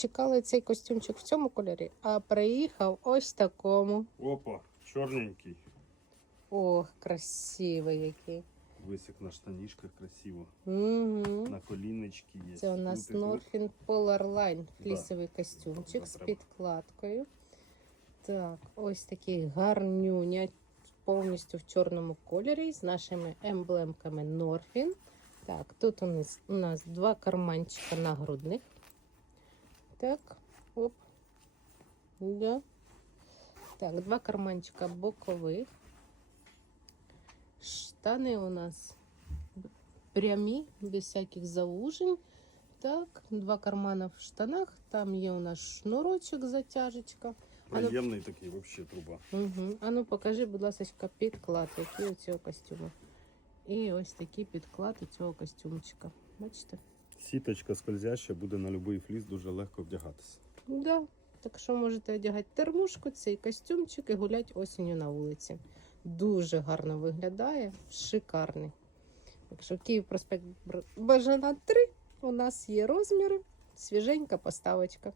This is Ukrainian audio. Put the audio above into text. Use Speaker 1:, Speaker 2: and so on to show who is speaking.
Speaker 1: Чекали цей костюмчик в цьому кольорі, а приїхав ось такому.
Speaker 2: Опа, чорненький.
Speaker 1: Ох, красивий який.
Speaker 2: Висік на штанішках красиво.
Speaker 1: Угу.
Speaker 2: На коліночки є.
Speaker 1: Це у нас. Norfin Polar Line
Speaker 2: Да.
Speaker 1: флісовий костюмчик
Speaker 2: Да,
Speaker 1: з
Speaker 2: треба.
Speaker 1: підкладкою. Так, ось такий гарнюня, повністю в чорному кольорі з нашими емблемками Norfin. Так, тут у нас, у нас два карманчика нагрудних. Так, оп. Да. Так, два карманчика бокових. Штани у нас прямі, без всяких заужень. Так, два кармана в штанах. Там є у нас шнурочок, затяжечка. А ну,
Speaker 2: Приємний такий взагалі труба.
Speaker 1: угу. а ну покажи, будь ласка, підклад, який у цього костюму. І ось такий підклад у цього костюмчика. Бачите?
Speaker 2: Сіточка скользяща буде на будь-який фліс дуже легко вдягатися.
Speaker 1: Да. Так що можете одягати термушку, цей костюмчик і гуляти осінню на вулиці. Дуже гарно виглядає, шикарний. Якщо Київ проспект Бажана 3. У нас є розміри, свіженька поставочка.